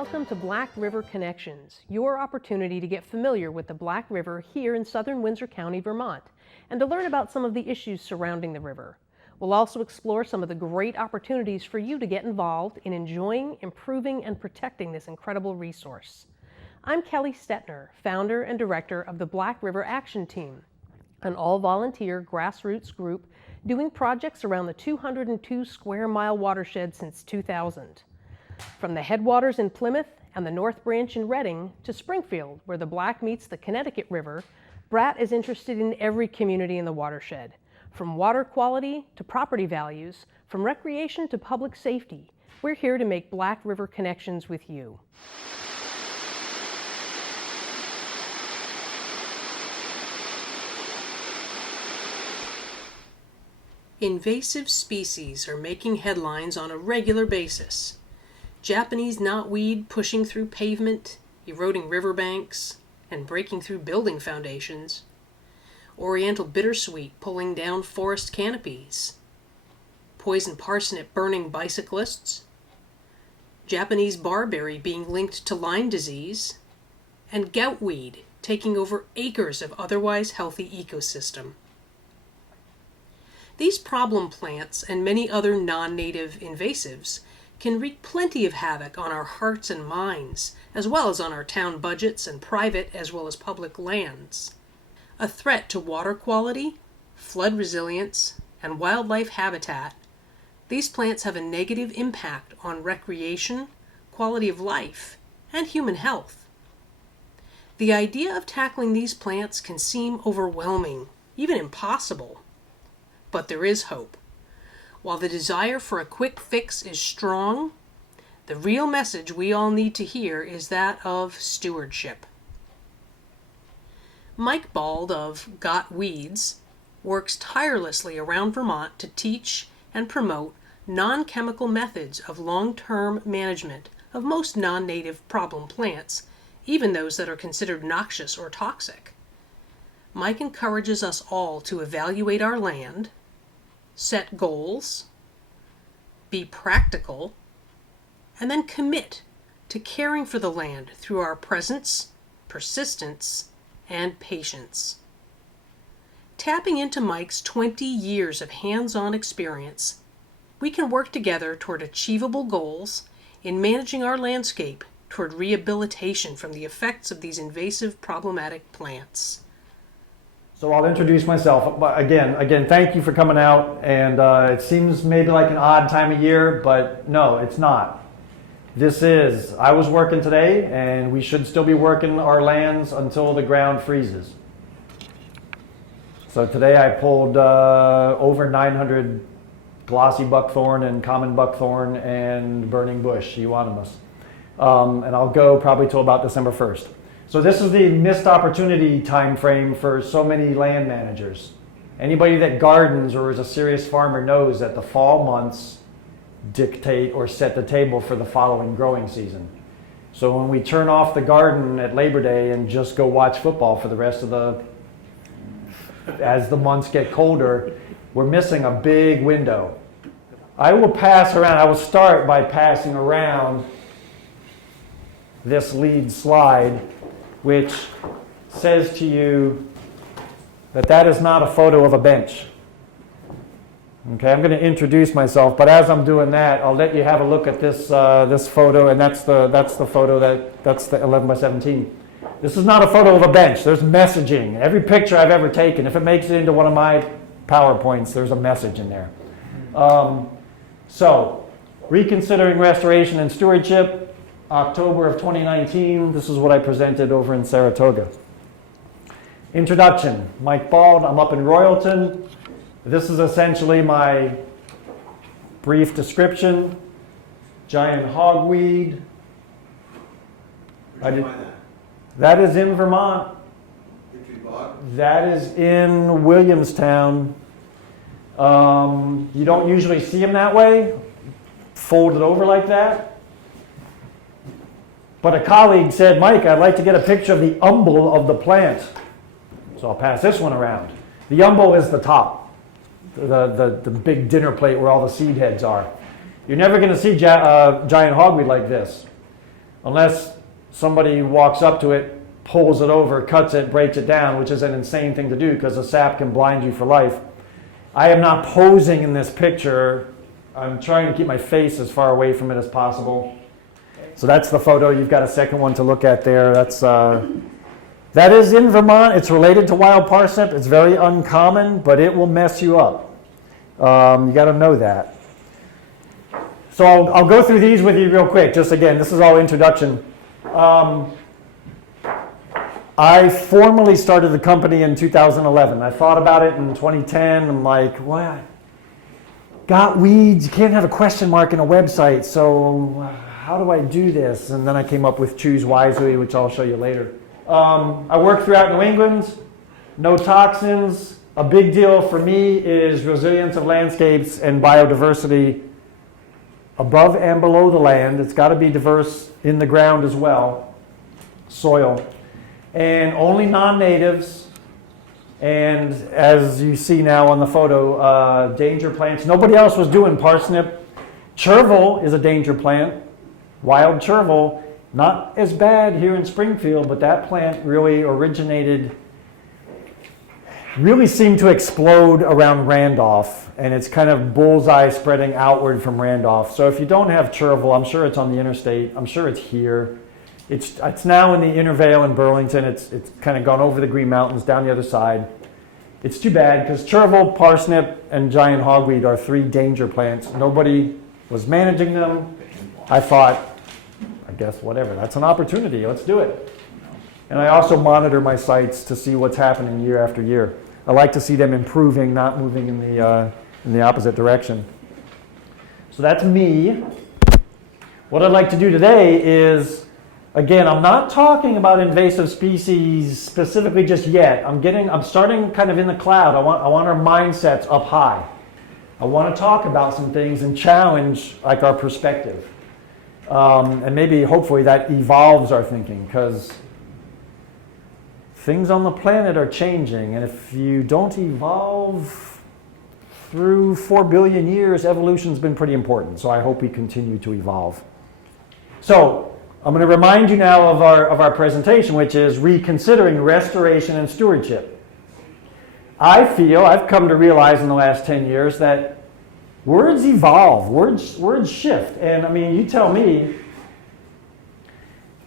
Welcome to Black River Connections, your opportunity to get familiar with the Black River here in southern Windsor County, Vermont, and to learn about some of the issues surrounding the river. We'll also explore some of the great opportunities for you to get involved in enjoying, improving, and protecting this incredible resource. I'm Kelly Stettner, founder and director of the Black River Action Team, an all-volunteer grassroots group doing projects around the 202 square mile watershed since 2000. From the headwaters in Plymouth and the North Branch in Reading to Springfield, where the Black meets the Connecticut River, BRAT is interested in every community in the watershed. From water quality to property values, from recreation to public safety, we're here to make Black River connections with you. Invasive species are making headlines on a regular basis. Japanese knotweed pushing through pavement, eroding riverbanks, and breaking through building foundations. Oriental bittersweet pulling down forest canopies. Poison parsnip burning bicyclists. Japanese barberry being linked to Lyme disease. And goutweed taking over acres of otherwise healthy ecosystem. These problem plants and many other non-native invasives can wreak plenty of havoc on our hearts and minds, as well as on our town budgets and private as well as public lands. A threat to water quality, flood resilience, and wildlife habitat, these plants have a negative impact on recreation, quality of life, and human health. The idea of tackling these plants can seem overwhelming, even impossible. But there is hope. While the desire for a quick fix is strong, the real message we all need to hear is that of stewardship. Mike Bald of Got Weeds works tirelessly around Vermont to teach and promote non-chemical methods of long-term management of most non-native problem plants, even those that are considered noxious or toxic. Mike encourages us all to evaluate our land, set goals, be practical, and then commit to caring for the land through our presence, persistence, and patience. Tapping into Mike's 20 years of hands-on experience, we can work together toward achievable goals in managing our landscape toward rehabilitation from the effects of these invasive problematic plants. So I'll introduce myself. But again, thank you for coming out. And it seems maybe like an odd time of year, but no, it's not. I was working today, and we should still be working our lands until the ground freezes. So today I pulled over 900 glossy buckthorn and common buckthorn and burning bush, euonymus. And I'll go probably till about December 1st. So this is the missed opportunity time frame for so many land managers. Anybody that gardens or is a serious farmer knows that the fall months dictate or set the table for the following growing season. So when we turn off the garden at Labor Day and just go watch football for the rest of as the months get colder, we're missing a big window. I will start by passing around this lead slide, which says to you that is not a photo of a bench. Okay, I'm going to introduce myself, but as I'm doing that, I'll let you have a look at this photo, and that's the photo that's the 11 by 17. This is not a photo of a bench. There's messaging. Every picture I've ever taken, if it makes it into one of my PowerPoints, there's a message in there. So, reconsidering restoration and stewardship. October of 2019, this is what I presented over in Saratoga. Introduction, Mike Bald, I'm up in Royalton. This is essentially my brief description. Giant hogweed. Where'd you find that? That is in Vermont. That is in Williamstown. You don't usually see them that way, folded over like that. But a colleague said, Mike, I'd like to get a picture of the umbel of the plant. So I'll pass this one around. The umbel is the top, the big dinner plate where all the seed heads are. You're never going to see giant hogweed like this. unless somebody walks up to it, pulls it over, cuts it, breaks it down, which is an insane thing to do because the sap can blind you for life. I am not posing in this picture. I'm trying to keep my face as far away from it as possible. So that's the photo. You've got a second one to look at there. That is in Vermont. It's related to wild parsnip. It's very uncommon, but it will mess you up. You got to know that. So I'll go through these with you real quick. Just again, this is all introduction. I formally started the company in 2011. I thought about it in 2010. I'm like, what? Got weeds. You can't have a question mark in a website. So how do I do this? And then I came up with Choose Wisely, which I'll show you later. I work throughout New England. No toxins. A big deal for me is resilience of landscapes and biodiversity above and below the land. It's got to be diverse in the ground as well, soil. And only non-natives, and as you see now on the photo, danger plants. Nobody else was doing parsnip. Chervil is a danger plant. Wild chervil, not as bad here in Springfield, but that plant really seemed to explode around Randolph, and it's kind of bullseye spreading outward from Randolph. So if you don't have chervil, I'm sure it's on the interstate. I'm sure it's here. It's now in the Inner Vale in Burlington. It's kind of gone over the Green Mountains, down the other side. It's too bad because chervil, parsnip, and giant hogweed are 3 danger plants. Nobody was managing them. I thought, I guess whatever, that's an opportunity. Let's do it. And I also monitor my sites to see what's happening year after year. I like to see them improving, not moving in the opposite direction. So that's me. What I'd like to do today is, again, I'm not talking about invasive species specifically just yet. I'm starting kind of in the cloud. I want our mindsets up high. I want to talk about some things and challenge like our perspective. And maybe hopefully that evolves our thinking, because things on the planet are changing, and if you don't evolve through 4 billion years, evolution's been pretty important. So I hope we continue to evolve. So I'm going to remind you now of our presentation, which is reconsidering restoration and stewardship. I feel, I've come to realize in the last 10 years that words evolve, words shift. And I mean, you tell me,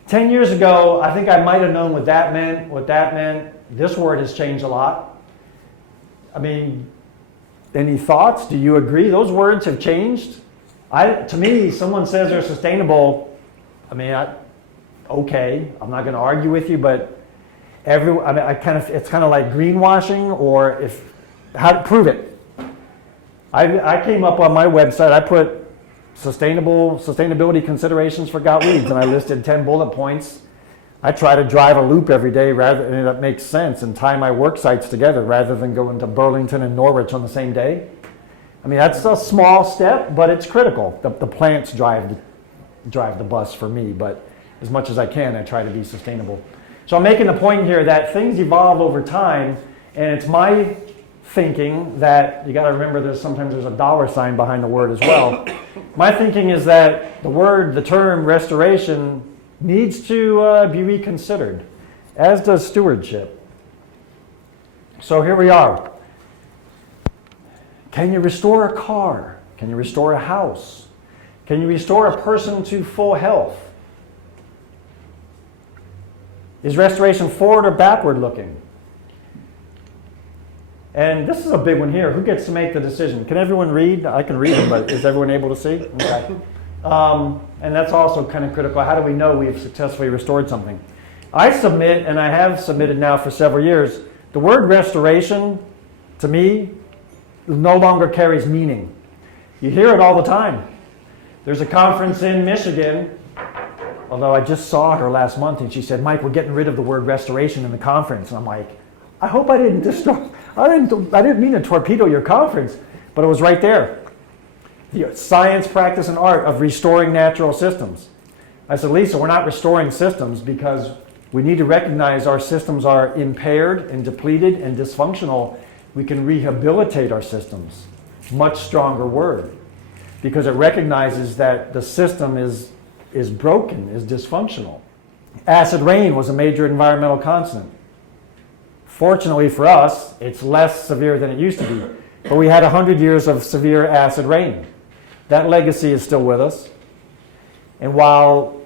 10 years ago, I think I might have known what that meant. This word has changed a lot. I mean, any thoughts? Do you agree? Those words have changed. To me, someone says they're sustainable. I mean, okay, I'm not going to argue with you, but it's kind of like greenwashing, or how to prove it. I came up on my website, I put sustainability considerations for got weeds, and I listed 10 bullet points. I try to drive a loop every day and that makes sense, and tie my work sites together rather than going to Burlington and Norwich on the same day. I mean, that's a small step, but it's critical. The plants drive the bus for me, but as much as I can, I try to be sustainable. So I'm making the point here that things evolve over time, and it's my thinking that, you got to remember sometimes there's a dollar sign behind the word as well. My thinking is that the term restoration needs to be reconsidered, as does stewardship. So here we are. Can you restore a car? Can you restore a house? Can you restore a person to full health? Is restoration forward or backward looking? And this is a big one here. Who gets to make the decision? Can everyone read? I can read them, but is everyone able to see? Okay. And that's also kind of critical. How do we know we've successfully restored something? I submit, and I have submitted now for several years, the word restoration, to me, no longer carries meaning. You hear it all the time. There's a conference in Michigan, although I just saw her last month, and she said, Mike, we're getting rid of the word restoration in the conference. And I'm like, I hope I didn't destroy, I didn't mean to torpedo your conference, but it was right there. The science, practice, and art of restoring natural systems. I said, Lisa, we're not restoring systems because we need to recognize our systems are impaired and depleted and dysfunctional. We can rehabilitate our systems. Much stronger word, because it recognizes that the system is is broken, is dysfunctional. Acid rain was a major environmental constant. Fortunately for us, it's less severe than it used to be. But we had 100 years of severe acid rain. That legacy is still with us. And while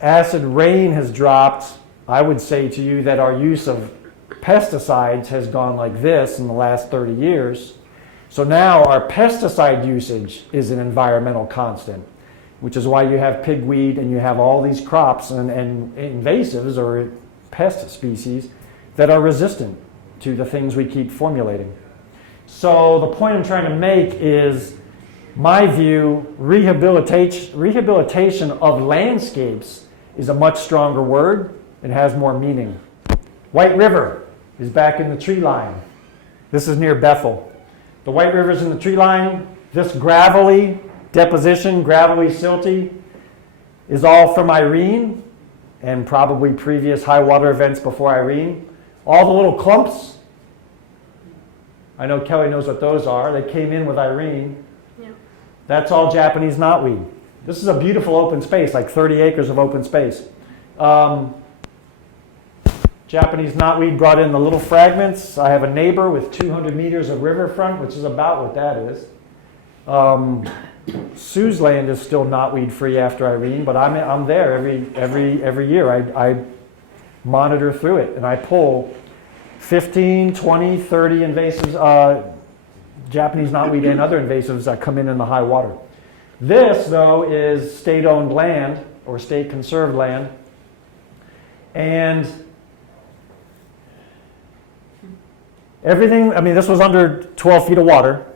acid rain has dropped, I would say to you that our use of pesticides has gone like this in the last 30 years. So now our pesticide usage is an environmental constant, which is why you have pigweed and you have all these crops and invasives or pest species that are resistant to the things we keep formulating. So the point I'm trying to make is, my view, rehabilitation of landscapes is a much stronger word. It has more meaning. White River is back in the tree line. This is near Bethel. The White River's in the tree line. This gravelly deposition, gravelly silty, is all from Irene and probably previous high water events before Irene. All the little clumps, I know Kelly knows what those are. They came in with Irene. Yeah. That's all Japanese knotweed. This is a beautiful open space, like 30 acres of open space. Japanese knotweed brought in the little fragments. I have a neighbor with 200 meters of riverfront, which is about what that is. Sue's land is still knotweed free after Irene, but I'm there every year. I monitor through it, and I pull 15, 20, 30 invasives, Japanese knotweed and other invasives that come in the high water. This, though, is state-owned land or state-conserved land, and everything, I mean, this was under 12 feet of water,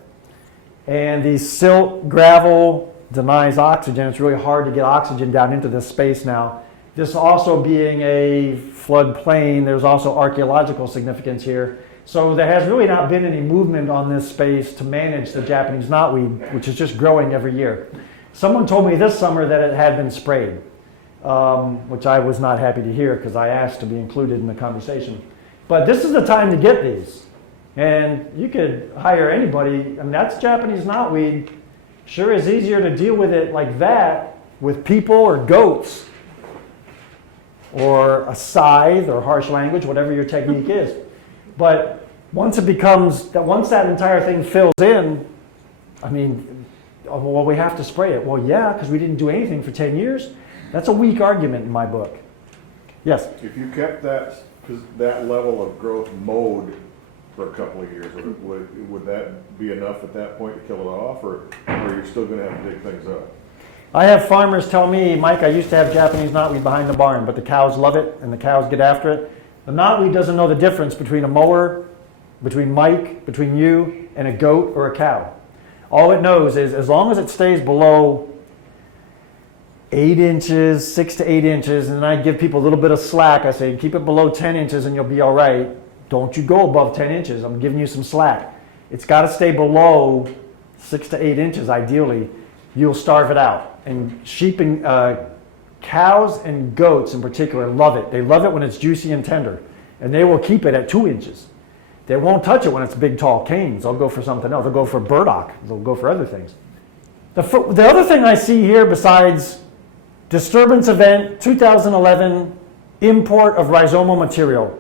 and the silt, gravel denies oxygen. It's really hard to get oxygen down into this space now. This also being a floodplain, there's also archaeological significance here. So there has really not been any movement on this space to manage the Japanese knotweed, which is just growing every year. Someone told me this summer that it had been sprayed, which I was not happy to hear because I asked to be included in the conversation. But this is the time to get these. And you could hire anybody. I mean, that's Japanese knotweed. Sure is easier to deal with it like that with people or goats or a scythe or harsh language, whatever your technique is. But once it becomes, once that entire thing fills in, I mean, well, we have to spray it. Well, yeah, because we didn't do anything for 10 years. That's a weak argument in my book. Yes? If you kept that level of growth mowed for a couple of years, would that be enough at that point to kill it off, or are you still going to have to dig things up? I have farmers tell me, Mike, I used to have Japanese knotweed behind the barn, but the cows love it and the cows get after it. The knotweed doesn't know the difference between a mower, between Mike, between you, and a goat or a cow. All it knows is as long as it stays below 8 inches, 6 to 8 inches, and then I give people a little bit of slack. I say, keep it below 10 inches and you'll be all right. Don't you go above 10 inches. I'm giving you some slack. It's got to stay below 6 to 8 inches, ideally. You'll starve it out. And sheep and cows and goats in particular love it. They love it when it's juicy and tender. And they will keep it at 2 inches. They won't touch it when it's big, tall canes. They'll go for something else. They'll go for burdock. They'll go for other things. The other thing I see here besides disturbance event, 2011, import of rhizomal material.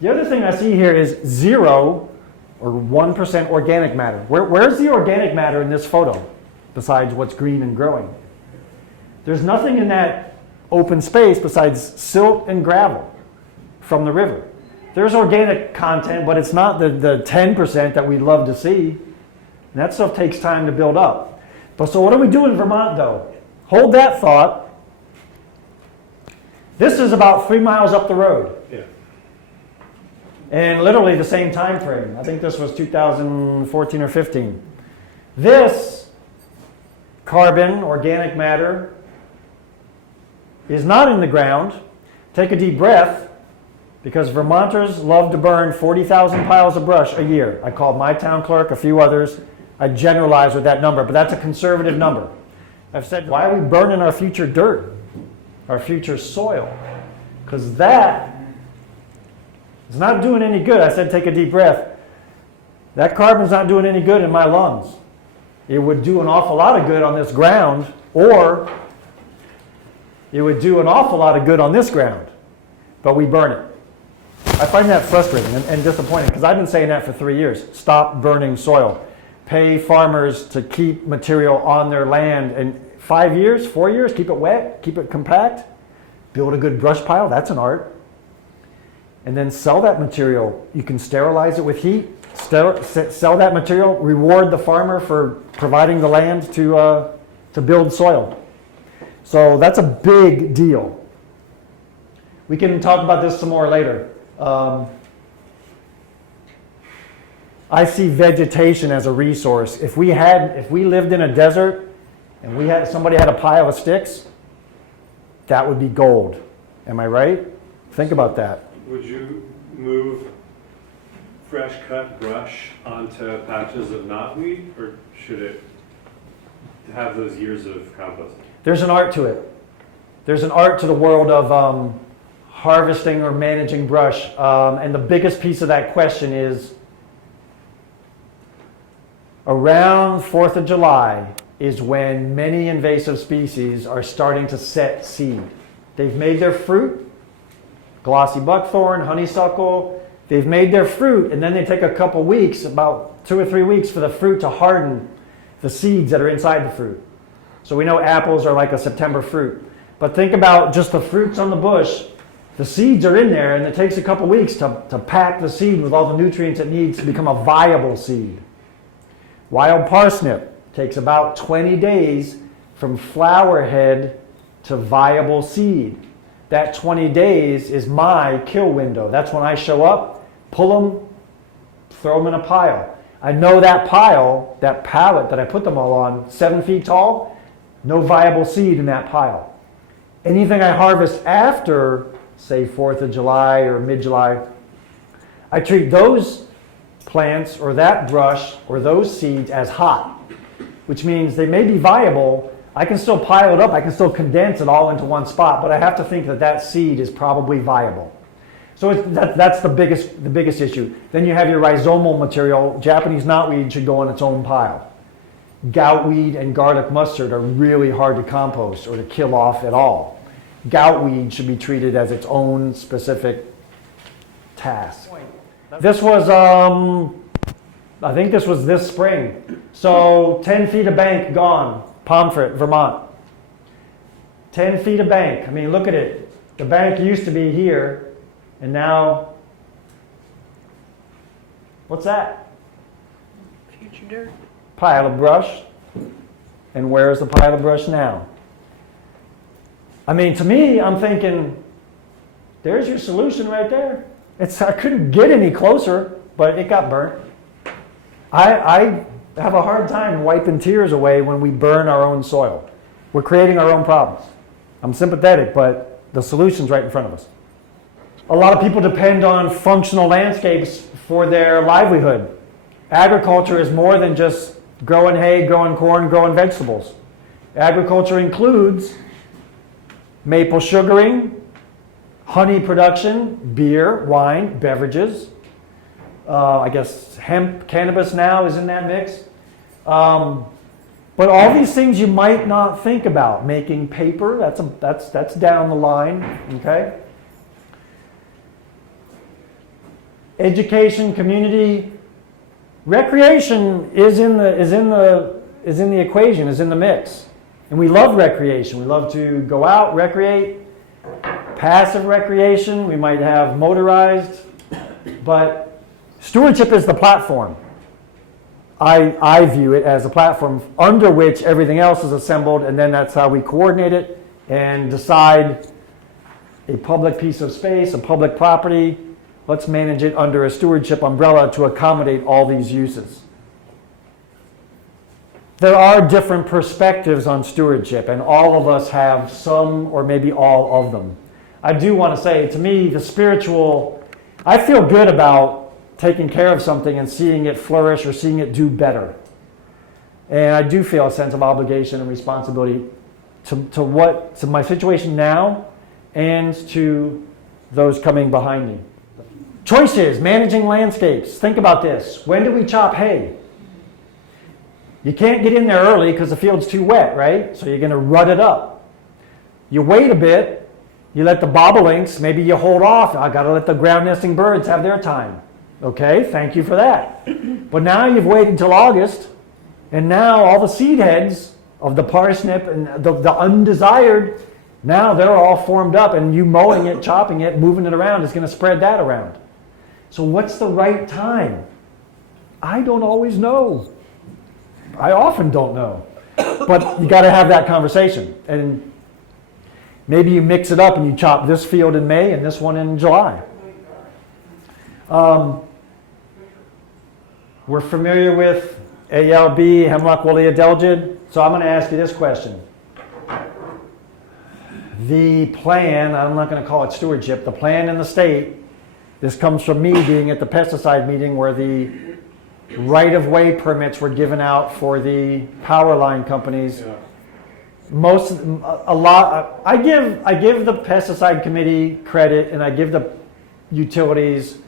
The other thing I see here is 0 or 1% organic matter. Where's the organic matter in this photo besides what's green and growing? There's nothing in that open space besides silt and gravel from the river. There's organic content, but it's not the 10% that we'd love to see. And that stuff takes time to build up. But so what do we do in Vermont, though? Hold that thought. This is about 3 miles up the road. Yeah. And literally the same time frame. I think this was 2014 or 15. This carbon, organic matter, is not in the ground. Take a deep breath, because Vermonters love to burn 40,000 piles of brush a year. I called my town clerk, a few others. I generalized with that number, but that's a conservative number. I've said, why are we burning our future dirt, our future soil? Because that is not doing any good. I said, take a deep breath. That carbon's not doing any good in my lungs. It would do an awful lot of good on this ground, or It would do an awful lot of good on this ground, but we burn it. I find that frustrating and disappointing because I've been saying that for 3 years. Stop burning soil. Pay farmers to keep material on their land, and 5 years, 4 years, keep it wet, keep it compact, build a good brush pile, that's an art. And then sell that material. You can sterilize it with heat, sell that material, reward the farmer for providing the land to build soil. So that's a big deal. We can talk about this some more later. I see vegetation as a resource. If we lived in a desert and somebody had a pile of sticks, that would be gold. Am I right? Think about that. Would you move fresh cut brush onto patches of knotweed, or should it have those years of composting? There's an art to it. There's an art to the world of harvesting or managing brush. And the biggest piece of that question is around 4th of July is when many invasive species are starting to set seed. They've made their fruit, glossy buckthorn, honeysuckle, they've made their fruit, and then they take a couple weeks, about 2 or 3 weeks, for the fruit to harden the seeds that are inside the fruit. So we know apples are like a September fruit. But think about just the fruits on the bush. The seeds are in there, and it takes a couple weeks to pack the seed with all the nutrients it needs to become a viable seed. Wild parsnip takes about 20 days from flower head to viable seed. That 20 days is my kill window. That's when I show up, pull them, throw them in a pile. I know that pile, that pallet that I put them all on, 7 feet tall, no viable seed in that pile. Anything I harvest after, say, 4th of July or mid-July, I treat those plants or that brush or those seeds as hot, which means they may be viable. I can still pile it up, I can still condense it all into one spot, but I have to think that that seed is probably viable. So that's the biggest issue. Then you have your rhizomal material. Japanese knotweed should go on its own pile. Goutweed and garlic mustard are really hard to compost or to kill off at all. Goutweed should be treated as its own specific task. This was, I think this was this spring. So 10 feet of bank gone, Pomfret, Vermont. 10 feet of bank. I mean, look at it. The bank used to be here, and now, what's that? Future dirt. Pile of brush. And where's the pile of brush now? I mean, to me, I'm thinking, there's your solution right there. I couldn't get any closer, but it got burnt. I have a hard time wiping tears away when we burn our own soil. We're creating our own problems. I'm sympathetic, but the solution's right in front of us. A lot of people depend on functional landscapes for their livelihood. Agriculture is more than just growing hay, growing corn, growing vegetables. Agriculture includes maple sugaring, honey production, beer, wine, beverages. I guess hemp, cannabis now is in that mix. But all these things you might not think about. Making paper, that's down the line, okay? Education, community, recreation is in the equation, is in the mix. And we love recreation. We love to go out, recreate. Passive recreation, we might have motorized, but stewardship is the platform. I view it as a platform under which everything else is assembled, and then that's how we coordinate it and decide a public piece of space, a public property. Let's manage it under a stewardship umbrella to accommodate all these uses. There are different perspectives on stewardship, and all of us have some or maybe all of them. I do want to say, to me, the spiritual, I feel good about taking care of something and seeing it flourish or seeing it do better. And I do feel a sense of obligation and responsibility to my situation now and to those coming behind me. Choices, managing landscapes. Think about this. When do we chop hay? You can't get in there early because the field's too wet, right? So you're going to rut it up. You wait a bit, you let the bobolinks, maybe you hold off. I got to let the ground nesting birds have their time. Okay, thank you for that. But now you've waited until August, and now all the seed heads of the parsnip and the undesired, now they're all formed up, and you mowing it, chopping it, moving it around is going to spread that around. So what's the right time? I don't always know. I often don't know. But you got to have that conversation. And maybe you mix it up and you chop this field in May and this one in July. We're familiar with ALB, Hemlock Woolly Adelgid. So I'm going to ask you this question. The plan, I'm not going to call it stewardship, the plan in the state, this comes from me being at the pesticide meeting where the right-of-way permits were given out for the power line companies. Yeah. I give the pesticide committee credit, and I give the utilities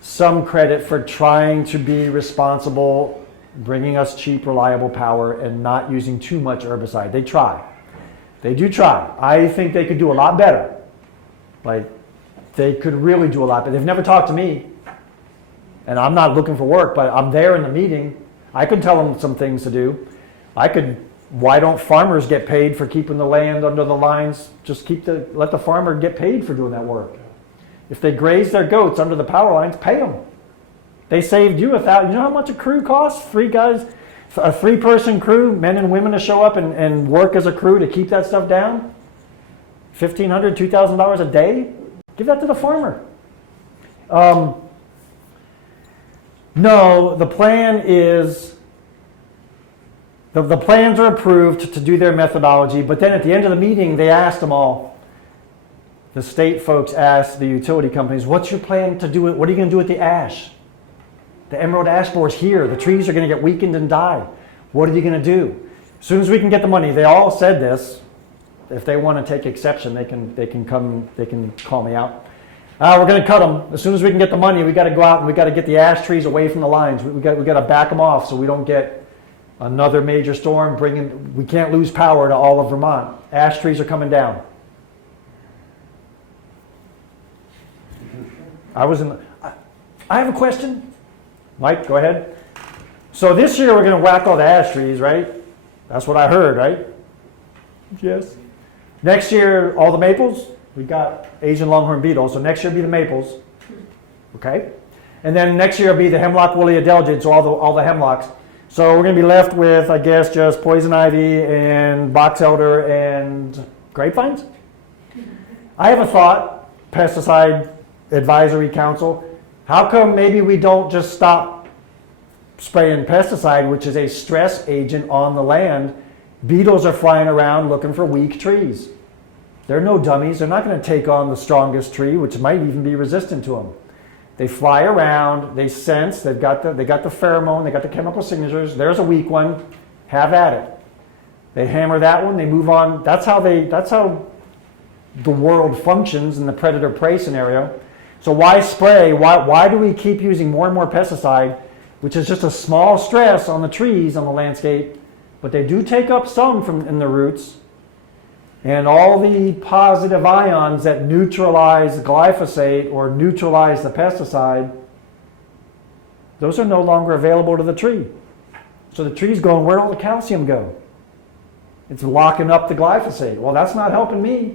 some credit for trying to be responsible, bringing us cheap, reliable power, and not using too much herbicide. They try. They do try. I think they could do a lot better. Like, they could really do a lot, but they've never talked to me. And I'm not looking for work, but I'm there in the meeting. I could tell them some things to do. Why don't farmers get paid for keeping the land under the lines? Just let the farmer get paid for doing that work. If they graze their goats under the power lines, pay them. They saved you $1,000. You know how much a crew costs? 3 guys, a 3-person crew, men and women to show up and work as a crew to keep that stuff down? $1,500, $2,000 a day? Give that to the farmer. No, the plan is, the plans are approved to do their methodology, but then at the end of the meeting, they asked them all, the state folks asked the utility companies, what's your plan to do it? What are you going to do with the ash? The emerald ash bore's here. The trees are going to get weakened and die. What are you going to do? As soon as we can get the money, they all said this. If they want to take exception, they can call me out. We're going to cut them. As soon as we can get the money, we got to go out and we got to get the ash trees away from the lines. We got to back them off so we don't get another major storm. We can't lose power to all of Vermont. Ash trees are coming down. I have a question. Mike, go ahead. So this year we're going to whack all the ash trees, right? That's what I heard, right? Yes. Next year, all the maples. We got Asian longhorn beetle, so next year will be the maples. Okay? And then next year will be the hemlock woolly adelgid, so all the hemlocks. So we're going to be left with, I guess, just poison ivy and box elder and grapevines. I have a thought, pesticide advisory council. How come maybe we don't just stop spraying pesticide, which is a stress agent on the land? Beetles are flying around looking for weak trees. They're no dummies. They're not going to take on the strongest tree, which might even be resistant to them. They fly around. They sense. They got the pheromone. They got the chemical signatures. There's a weak one. Have at it. They hammer that one. They move on. That's how the world functions in the predator-prey scenario. So why spray? Why do we keep using more and more pesticide, which is just a small stress on the trees on the landscape, but they do take up some in the roots. And all the positive ions that neutralize glyphosate or neutralize the pesticide, those are no longer available to the tree. So the tree's going, where'd all the calcium go? It's locking up the glyphosate. Well, that's not helping me.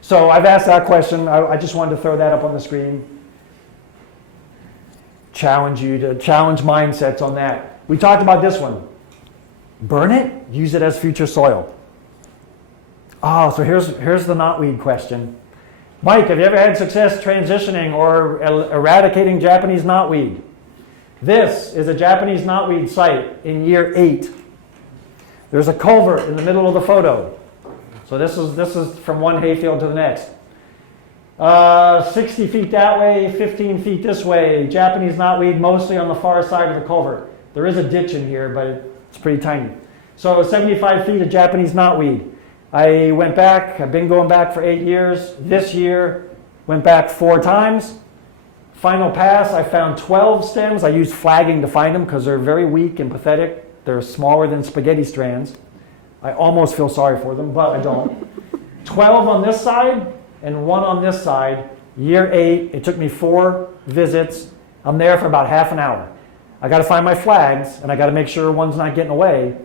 So I've asked that question. I just wanted to throw that up on the screen. Challenge mindsets on that. We talked about this one. Burn it, use it as future soil. Oh, so here's the knotweed question. Mike, have you ever had success transitioning or eradicating Japanese knotweed? This is a Japanese knotweed site in year 8. There's a culvert in the middle of the photo. So this is from one hayfield to the next. 60 feet that way, 15 feet this way. Japanese knotweed mostly on the far side of the culvert. There is a ditch in here, but it's pretty tiny. So 75 feet of Japanese knotweed. I went back. I've been going back for 8 years. This year, went back 4 times. Final pass, I found 12 stems. I used flagging to find them because they're very weak and pathetic. They're smaller than spaghetti strands. I almost feel sorry for them, but I don't. 12 on this side and 1 on this side. Year 8, it took me 4 visits. I'm there for about half an hour. I got to find my flags, and I got to make sure one's not getting away.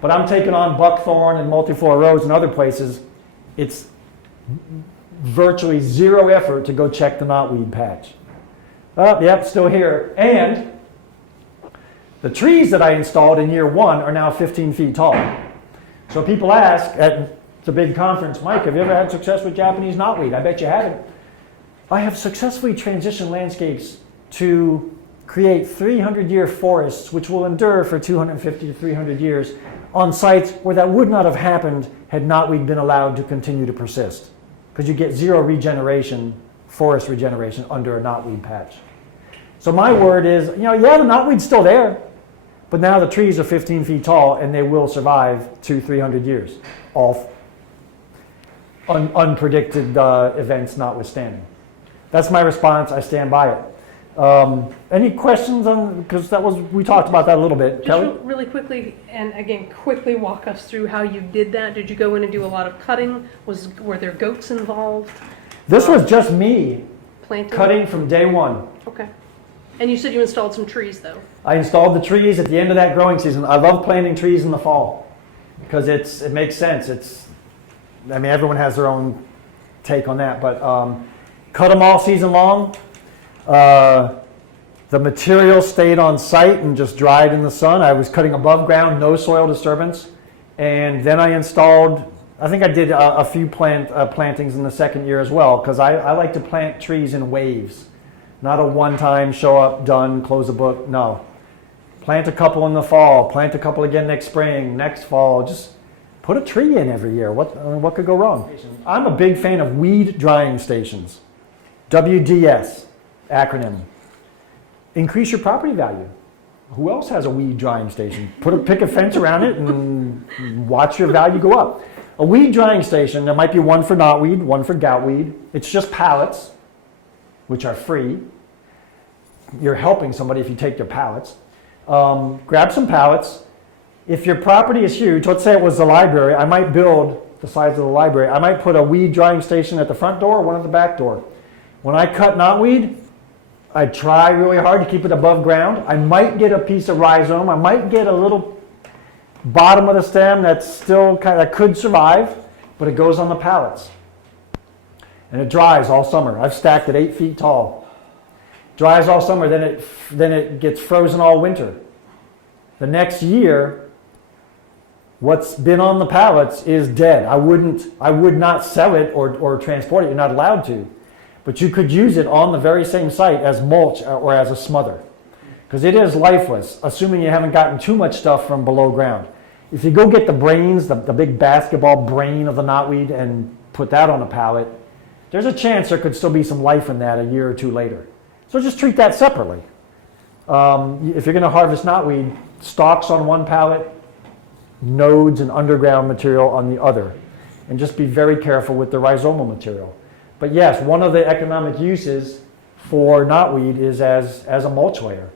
But I'm taking on buckthorn and multiflora rose and other places. It's virtually zero effort to go check the knotweed patch. Oh, yep, still here. And the trees that I installed in year 1 are now 15 feet tall. So people ask at the big conference, Mike, have you ever had success with Japanese knotweed? I bet you haven't. I have successfully transitioned landscapes to create 300-year forests which will endure for 250 to 300 years on sites where that would not have happened had knotweed been allowed to continue to persist. Because you get zero regeneration, forest regeneration under a knotweed patch. So my word is, yeah, the knotweed's still there, but now the trees are 15 feet tall and they will survive 200-300 years, all unpredicted events notwithstanding. That's my response. I stand by it. Any questions on, because we talked about that a little bit. Just Kelly? really quickly, and again, quickly walk us through how you did that. Did you go in and do a lot of cutting? Were there goats involved? This was just me Planting? cutting from day 1. Okay. And you said you installed some trees, though. I installed the trees at the end of that growing season. I love planting trees in the fall because it makes sense. Everyone has their own take on that, but cut them all season long. The material stayed on site and just dried in the sun. I was cutting above ground, no soil disturbance. And then I installed, I think I did a few plantings in the second year as well, because I like to plant trees in waves. Not a one-time, show up, done, close the book. No. Plant a couple in the fall, plant a couple again next spring, next fall. Just put a tree in every year. What could go wrong? I'm a big fan of weed drying stations. WDS, acronym. Increase your property value. Who else has a weed drying station? Pick a fence around it and watch your value go up. A weed drying station, there might be one for knotweed, one for goutweed. It's just pallets, which are free. You're helping somebody if you take their pallets. Grab some pallets. If your property is huge, let's say it was the library, I might build the size of the library. I might put a weed drying station at the front door, one at the back door. When I cut knotweed, I try really hard to keep it above ground. I might get a piece of rhizome. I might get a little bottom of the stem that's still that could survive, but it goes on the pallets. And it dries all summer. I've stacked it 8 feet tall. Dries all summer, then it gets frozen all winter. The next year, what's been on the pallets is dead. I would not sell it or transport it. You're not allowed to. But you could use it on the very same site as mulch or as a smother. Because it is lifeless, assuming you haven't gotten too much stuff from below ground. If you go get the brains, the big basketball brain of the knotweed, and put that on a pallet, there's a chance there could still be some life in that a year or two later. So just treat that separately. If you're going to harvest knotweed, stalks on one pallet, nodes and underground material on the other. And just be very careful with the rhizomal material. But yes, one of the economic uses for knotweed is as a mulch layer.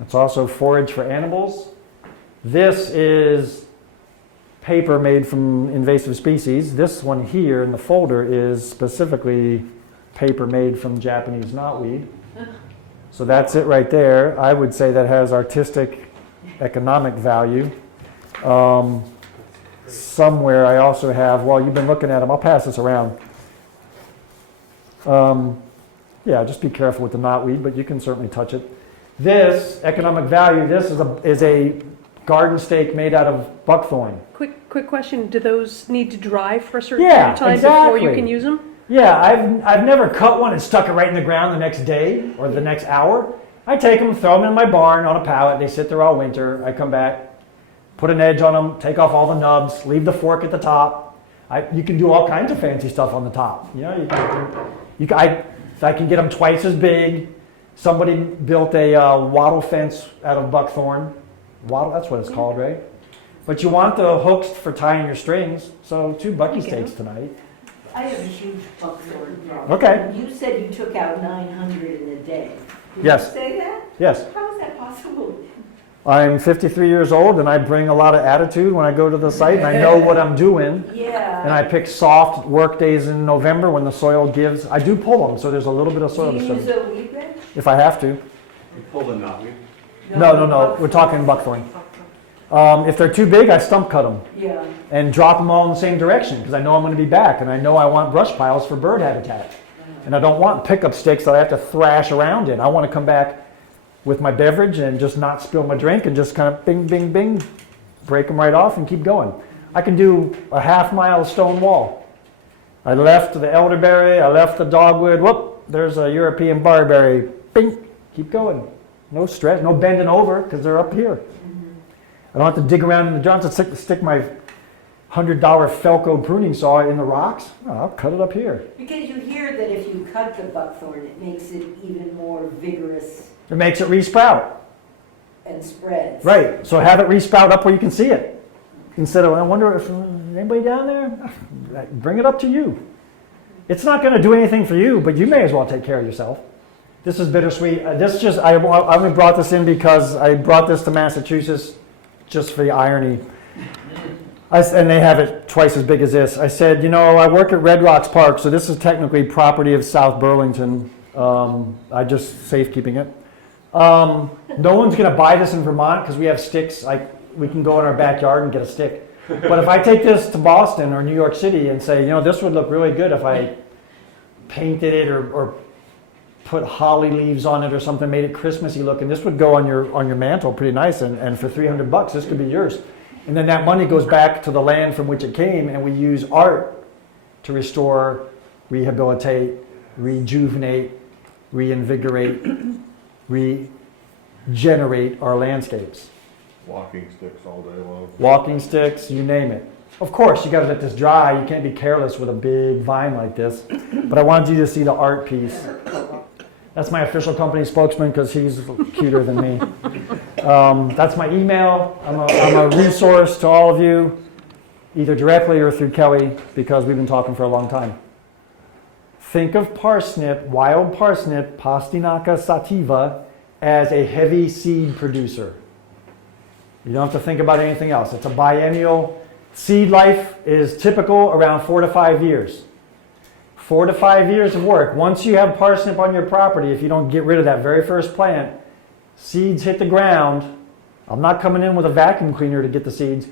It's also forage for animals. This is paper made from invasive species. This one here in the folder is specifically paper made from Japanese knotweed. So that's it right there. I would say that has artistic, economic value. Somewhere I also have, while you've been looking at them, I'll pass this around. Yeah, just be careful with the knotweed, but you can certainly touch it. This, economic value, this is a garden stake made out of buckthorn. Quick question, do those need to dry for a certain period of time before you can use them? Yeah, I've never cut one and stuck it right in the ground the next day or the next hour. I take them, throw them in my barn on a pallet. They sit there all winter. I come back, put an edge on them, take off all the nubs, leave the fork at the top. You can do all kinds of fancy stuff on the top. You know, I can get them twice as big. Somebody built a wattle fence out of buckthorn. Wattle, that's what it's called, right? But you want the hooks for tying your strings. So 2 bucky stakes tonight. I have a huge buckthorn problem. Okay. You said you took out 900 in a day. Did Yes. you say that? Yes. How is that possible? I'm 53 years old and I bring a lot of attitude when I go to the site and I know what I'm doing. Yeah. And I pick soft work days in November when the soil gives. I do pull them, so there's a little bit of soil Do you use disturbance. a weed bench? If I have to. You pull the knotweed. No. We're talking buckthorn. If they're too big, I stump cut them Yeah. and drop them all in the same direction because I know I'm going to be back and I know I want brush piles for bird habitat. And I don't want pickup sticks that I have to thrash around in. I want to come back with my beverage and just not spill my drink and just kind of bing, bing, bing, break them right off and keep going. I can do a half-mile stone wall. I left the elderberry, I left the dogwood, whoop, there's a European barberry, bing, keep going. No stress, no bending over because they're up here. I don't have to dig around in the Johnson, stick my $100 Felco pruning saw in the rocks. Oh, I'll cut it up here. Because you hear that if you cut the buckthorn, it makes it even more vigorous It makes it resprout. and spreads. Right, so have it resprout up where you can see it. Instead of, I wonder if anybody down there? Bring it up to you. It's not going to do anything for you, but you may as well take care of yourself. This is bittersweet. I only brought this in because I brought this to Massachusetts just for the irony. And they have it twice as big as this. I said, I work at Red Rocks Park, so this is technically property of South Burlington. I just safekeeping it. No one's going to buy this in Vermont because we have sticks. We can go in our backyard and get a stick. But if I take this to Boston or New York City and say, this would look really good if I painted it or put holly leaves on it or something, made it Christmassy looking, this would go on your mantle pretty nice. And for $300, this could be yours. And then that money goes back to the land from which it came, and we use art to restore, rehabilitate, rejuvenate, reinvigorate, regenerate our landscapes. Walking sticks all day long. Walking sticks, you name it. Of course, you got to let this dry. You can't be careless with a big vine like this. But I wanted you to see the art piece. That's my official company spokesman because he's cuter than me. That's my email. I'm a resource to all of you, either directly or through Kelly, because we've been talking for a long time. Think of parsnip, wild parsnip, Pastinaca sativa, as a heavy seed producer. You don't have to think about anything else. It's a biennial. Seed life is typical around 4 to 5 years. 4 to 5 years of work. Once you have parsnip on your property, if you don't get rid of that very first plant, seeds hit the ground. I'm not coming in with a vacuum cleaner to get the seeds.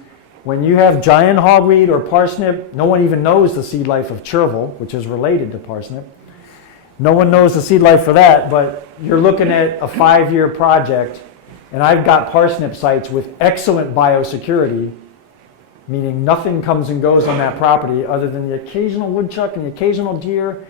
When you have giant hogweed or parsnip, no one even knows the seed life of chervil, which is related to parsnip. No one knows the seed life for that, but you're looking at a 5-year project, and I've got parsnip sites with excellent biosecurity, meaning nothing comes and goes on that property other than the occasional woodchuck and the occasional deer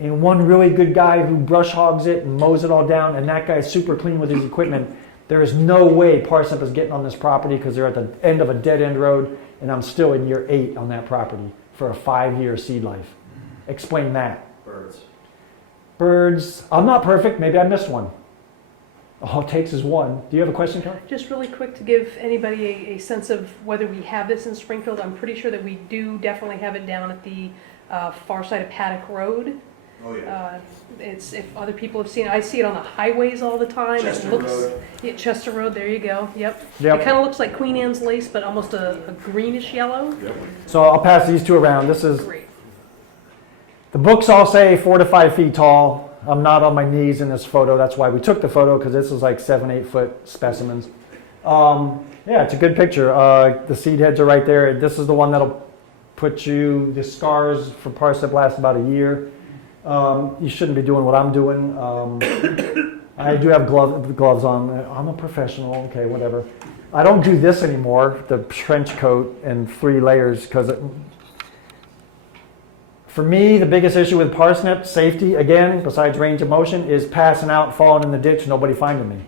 and one really good guy who brush hogs it and mows it all down, and that guy's super clean with his equipment. There is no way parsnip is getting on this property because they're at the end of a dead-end road, and I'm still in year 8 on that property for a 5-year seed life. Explain that. Birds. I'm not perfect. Maybe I missed one. All it takes is one. Do you have a question, Kelly? Just really quick to give anybody a sense of whether we have this in Springfield. I'm pretty sure that we do definitely have it down at the far side of Paddock Road. Oh, yeah. It's if other people have seen it. I see it on the highways all the time. Chester it looks, Road. Yeah, Chester Road, there you go. Yep. Yep. It kind of looks like Queen Anne's lace, but almost a greenish yellow. Yep. So I'll pass these two around. This is, Great. the books all say 4 to 5 feet tall. I'm not on my knees in this photo. That's why we took the photo, because this is like 7-8 foot specimens. Yeah, it's a good picture. The seed heads are right there. This is the one that'll put you, the scars for parsnip last about a year. You shouldn't be doing what I'm doing. I do have gloves on. I'm a professional. Okay, whatever. I don't do this anymore, the trench coat and 3 layers, because for me, the biggest issue with parsnip safety, again, besides range of motion, is passing out, falling in the ditch, nobody finding me.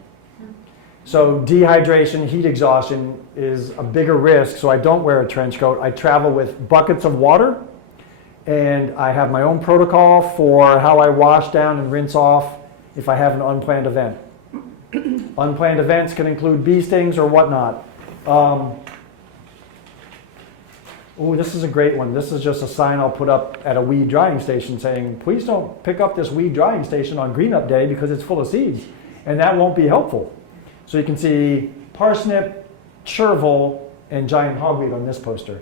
So dehydration, heat exhaustion is a bigger risk, so I don't wear a trench coat. I travel with buckets of water, and I have my own protocol for how I wash down and rinse off if I have an unplanned event. Unplanned events can include bee stings or whatnot. Oh, this is a great one. This is just a sign I'll put up at a weed drying station saying, please don't pick up this weed drying station on green up day because it's full of seeds. And that won't be helpful. So you can see parsnip, chervil, and giant hogweed on this poster.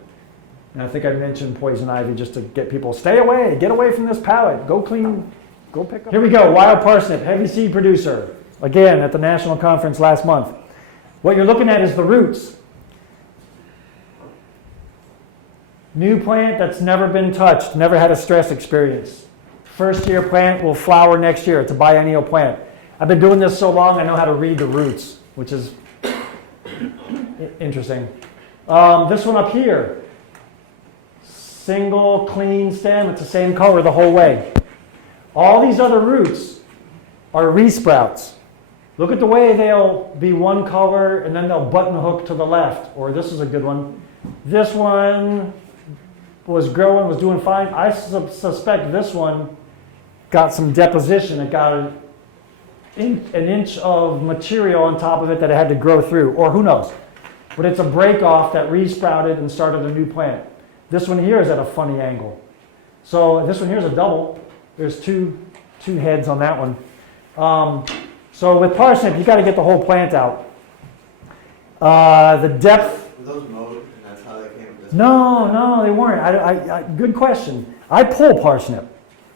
And I think I mentioned poison ivy just to get people, stay away, get away from this pallet, go clean, go pick up. Here we go, wild parsnip, heavy seed producer. Again, at the national conference last month. What you're looking at is the roots. New plant that's never been touched, never had a stress experience. First year plant will flower next year. It's a biennial plant. I've been doing this so long I know how to read the roots, which is interesting. This one up here, single clean stem. It's the same color the whole way. All these other roots are resprouts. Look at the way they'll be one color and then they'll button hook to the left. Or this is a good one. This one was growing, was doing fine. I suspect this one got some deposition. It got an inch of material on top of it that it had to grow through, or who knows. But it's a break off that resprouted and started a new plant. This one here is at a funny angle. So this one here is a double. There's two heads on that one. So with parsnip, you got to get the whole plant out. The depth. Were those mowed, and that's how they came up with this? No, they weren't. Good question. I pull parsnip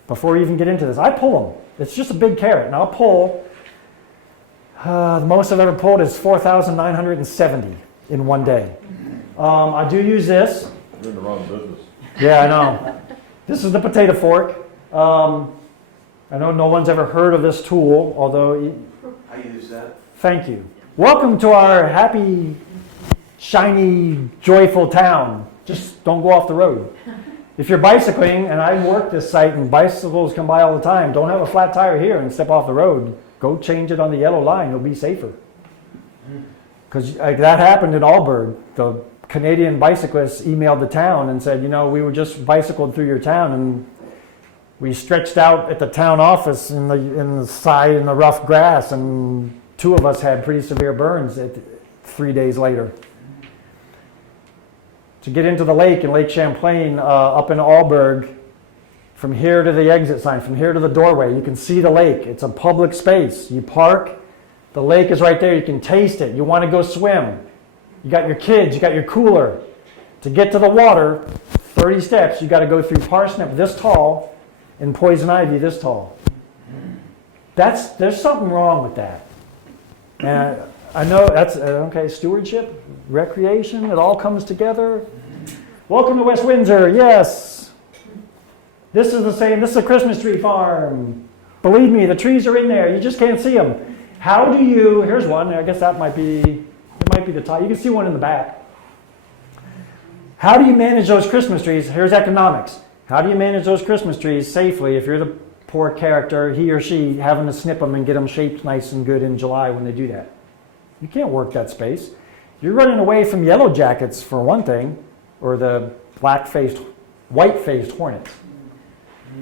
before we even get into this. I pull them. It's just a big carrot, and I'll pull. The most I've ever pulled is 4,970 in one day. I do use this. You're in the wrong business. Yeah, I know. This is the potato fork. I know no one's ever heard of this tool, although. I use that. Thank you. Welcome to our happy, shiny, joyful town. Just don't go off the road. If you're bicycling, and I work this site and bicycles come by all the time, don't have a flat tire here and step off the road. Go change it on the yellow line. You'll be safer. Because that happened in Alburg. The Canadian bicyclists emailed the town and said, we were just bicycled through your town and we stretched out at the town office in the side in the rough grass, and 2 of us had pretty severe burns 3 days later. To get into the lake in Lake Champlain, up in Alburg, from here to the exit sign, from here to the doorway, you can see the lake. It's a public space. You park, the lake is right there. You can taste it. You want to go swim. You got your kids, you got your cooler. To get to the water, 30 steps, you got to go through parsnip this tall and poison ivy this tall. There's something wrong with that. And I know that's, okay, stewardship, recreation, it all comes together. Welcome to West Windsor, yes. This is the same, this is a Christmas tree farm. Believe me, the trees are in there, you just can't see them. How do you, here's one, I guess that might be the top. You can see one in the back. How do you manage those Christmas trees? Here's economics. How do you manage those Christmas trees safely if you're the poor character, he or she, having to snip them and get them shaped nice and good in July when they do that? You can't work that space. You're running away from yellow jackets for one thing, or the white-faced hornets.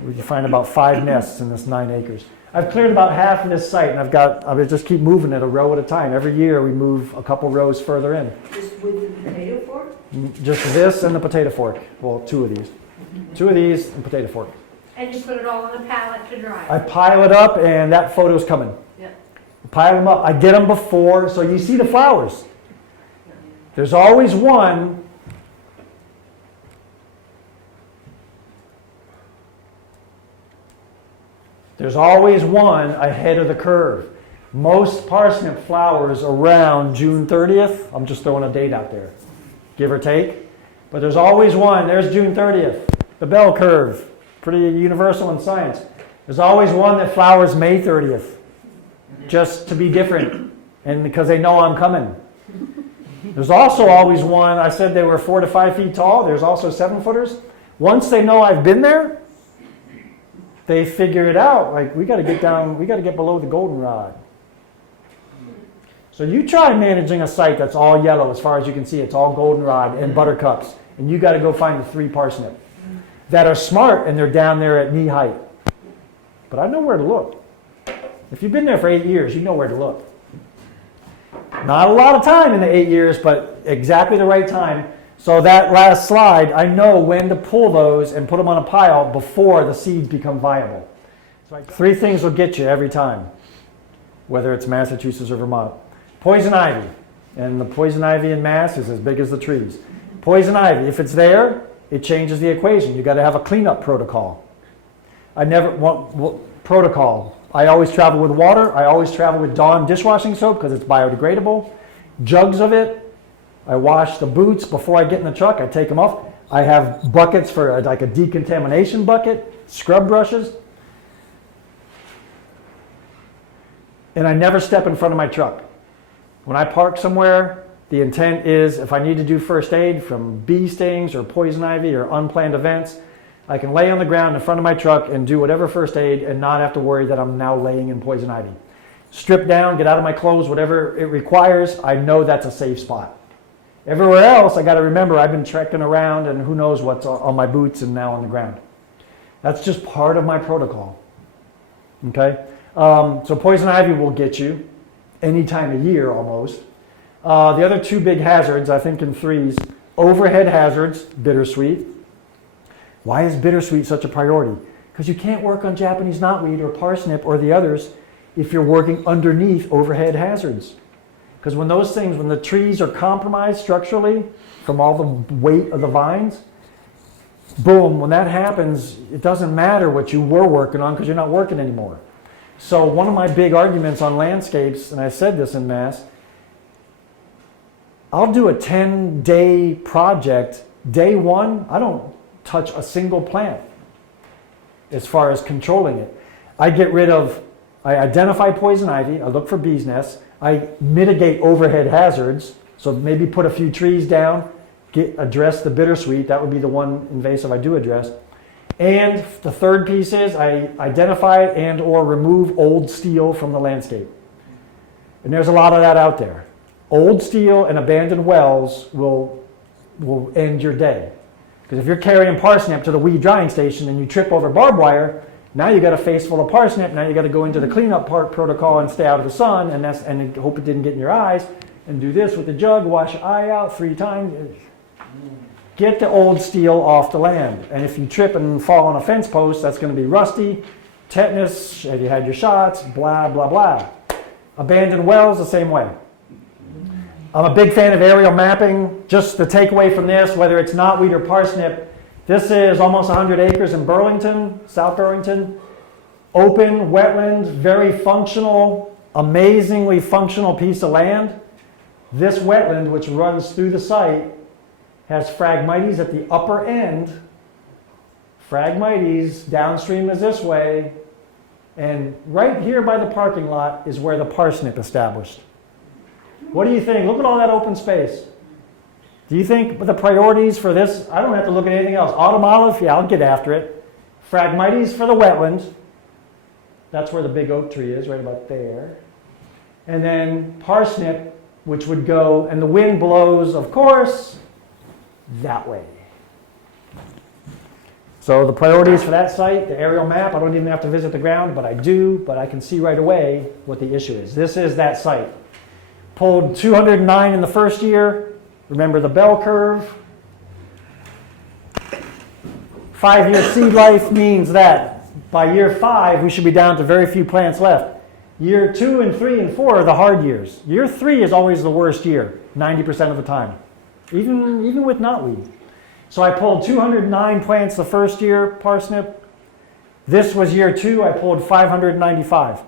We can find about 5 nests in this 9 acres. I've cleared about half of this site, and I just keep moving it a row at a time. Every year we move a couple rows further in. Just with the potato fork? Just this and the potato fork. Well, 2 of these. 2 of these and potato fork. And you put it all on a pallet to dry. I pile it up, and that photo's coming. Yep. Pile them up. I get them before, so you see the flowers. There's always one. There's always one ahead of the curve. Most parsnip flowers around June 30th. I'm just throwing a date out there, give or take. But there's always one. There's June 30th. The bell curve, pretty universal in science. There's always one that flowers May 30th, just to be different, and because they know I'm coming. There's also always one, I said they were 4 to 5 feet tall. There's also 7-footers. Once they know I've been there, they figure it out. Like, we got to get down, we got to get below the goldenrod. So you try managing a site that's all yellow as far as you can see. It's all goldenrod and buttercups. And you got to go find the 3 parsnip that are smart, and they're down there at knee height. But I know where to look. If you've been there for 8 years, you know where to look. Not a lot of time in the 8 years, but exactly the right time. So that last slide, I know when to pull those and put them on a pile before the seeds become viable. So 3 things will get you every time, whether it's Massachusetts or Vermont. Poison ivy. And the poison ivy in mass is as big as the trees. Poison ivy, if it's there, it changes the equation. You got to have a cleanup protocol. I never want protocol. I always travel with water. I always travel with Dawn dishwashing soap because it's biodegradable. Jugs of it. I wash the boots before I get in the truck. I take them off. I have buckets for like a decontamination bucket, scrub brushes. And I never step in front of my truck. When I park somewhere, the intent is if I need to do first aid from bee stings or poison ivy or unplanned events, I can lay on the ground in front of my truck and do whatever first aid and not have to worry that I'm now laying in poison ivy. Strip down, get out of my clothes, whatever it requires, I know that's a safe spot. Everywhere else, I got to remember I've been trekking around and who knows what's on my boots and now on the ground. That's just part of my protocol. Okay? So poison ivy will get you any time of year almost. The other two big hazards, I think in threes, overhead hazards, bittersweet. Why is bittersweet such a priority? Because you can't work on Japanese knotweed or parsnip or the others if you're working underneath overhead hazards. Because when those things, when the trees are compromised structurally from all the weight of the vines, boom, when that happens, it doesn't matter what you were working on because you're not working anymore. So one of my big arguments on landscapes, and I said this in Mass, I'll do a 10-day project. Day one, I don't touch a single plant as far as controlling it. I identify poison ivy, I look for bees nests, I mitigate overhead hazards, so maybe put a few trees down, address the bittersweet, that would be the one invasive I do address. And the third piece is I identify and or remove old steel from the landscape. And there's a lot of that out there. Old steel and abandoned wells will end your day. Because if you're carrying parsnip to the weed drying station and you trip over barbed wire, now you got a face full of parsnip, now you got to go into the cleanup protocol and stay out of the sun and hope it didn't get in your eyes and do this with the jug, wash your eye out 3 times. Get the old steel off the land. And if you trip and fall on a fence post, that's going to be rusty, tetanus, have you had your shots, blah, blah, blah. Abandoned wells, the same way. I'm a big fan of aerial mapping. Just the takeaway from this, whether it's knotweed or parsnip, this is almost 100 acres in Burlington, South Burlington. Open, wetland, very functional, amazingly functional piece of land. This wetland, which runs through the site, has Phragmites at the upper end. Phragmites, downstream is this way. And right here by the parking lot is where the parsnip established. What do you think? Look at all that open space. Do you think the priorities for this, I don't have to look at anything else. Autumn olive, yeah, I'll get after it. Phragmites for the wetland. That's where the big oak tree is, right about there. And then parsnip, which would go, and the wind blows, of course, that way. So the priorities for that site, the aerial map, I don't even have to visit the ground, but I do, but I can see right away what the issue is. This is that site. Pulled 209 in the first year. Remember the bell curve. 5-year seed life means that by year 5, we should be down to very few plants left. Year 2 and 3 and 4 are the hard years. Year 3 is always the worst year, 90% of the time, even with knotweed. So I pulled 209 plants the first year, parsnip. This was year 2, I pulled 595.